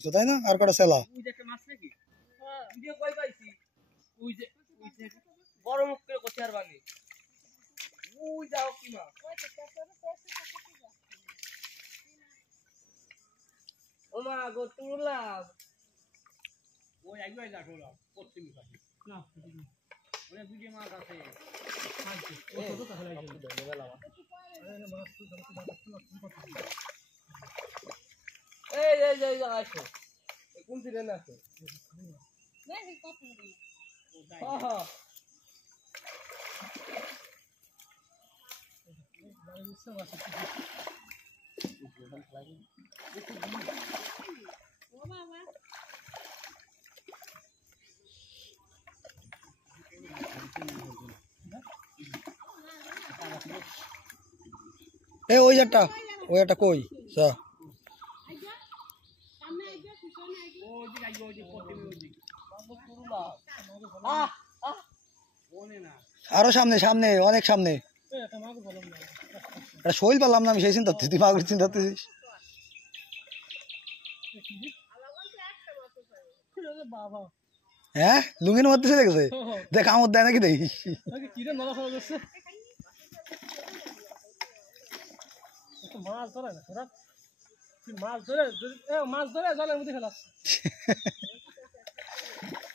তো তাই না আর কটা সেলা ওই যে একটা মাছ নাকি হ্যাঁ ভিডিও কই পাইছি ওই যে বড় মুখ করে কোথায় আর ভাঙি ওই যাও কি মাছ ও মা গো তুলাম ওই আইগো আইলা টোলা পশ্চিম পাশে না ওরে ভিডিও মাছ আছে ও ছোট তাহলে আইছে ধন্যবাদ আমার এই আসো কোন সিরে না আছে এই কত হ্যাঁ হ্যাঁ এ ওই একটা কই যা আরো সামনে সামনে অনেক সামনে এটা শৈল পারলাম না আমি সেই চিন্তা তুই মাগুর চিন্তা করতেছিস হ্যাঁ লুঙ্গির মধ্যে চলে গেছে দেখ আমার দেয় নাকি দেখি মাছ ধরে না মাছ ধরে জলের মধ্যে ফেলাচ্ছে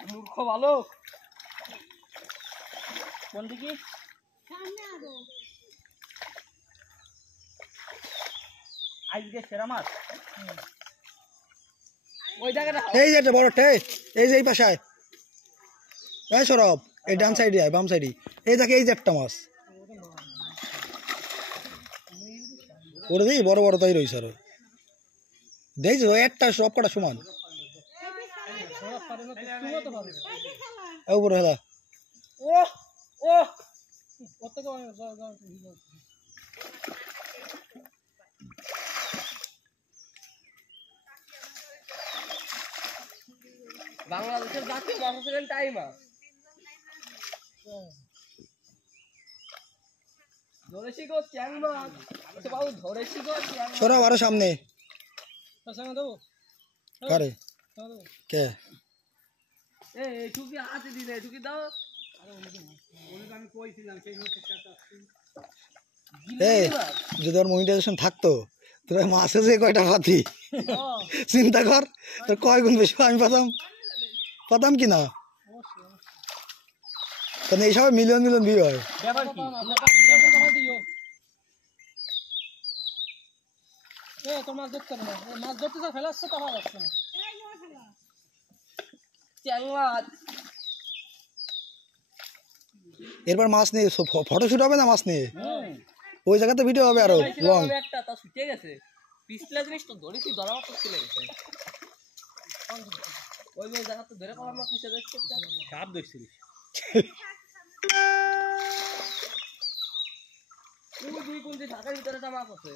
মূর্খ ভালো কোন দিকে আজকে সেরা মাছ ওই জায়গাটা এই যে একটা বড় এই যে এই পাশায় এই সরব এই ডান সাইডে আয় বাম সাইডে এই দেখে এই যে একটা মাছ ওরে দেই বড় বড় তাই রইছে আর দেখছো একটা সব কটা সমান উপরে হেলা ও ও বাংলাদেশের জাতীয় মাছ হচ্ছিলেন টাইমা ধরেছি গো চ্যাং মাছ বাবু ধরেছি গো চ্যাং সরাও আরো সামনে কারে কে এই টুকি হাতে দিলে টুকি দাও আমি কইছিলাম সেই এই যদি ওর মনিটাইজেশন থাকতো তোর মাসে যে কয়টা পাতি চিন্তা কর তোর কয় গুণ বেশি আমি পাতাম কি না কারণ এই সবাই মিলিয়ন মিলিয়ন ভিউ হয় মাছ ধরতে না মাছ ধরতে যা ফেলাচ্ছে তা যাচ্ছে না চ্যাং মাছ এরপর মাছ নিয়ে ফটোশুট হবে না মাছ নিয়ে ওই জায়গাতে ভিডিও হবে আরো লং একটা তা শুকিয়ে গেছে পিছলা জিনিস তো ধরেছি ধরা মতো চলে গেছে ওই জায়গা তো ধরে কলাম না কুচে যাচ্ছে সাপ ধরছিস ওই দুই কোন যে ঢাকার ভিতরে একটা মাছ আছে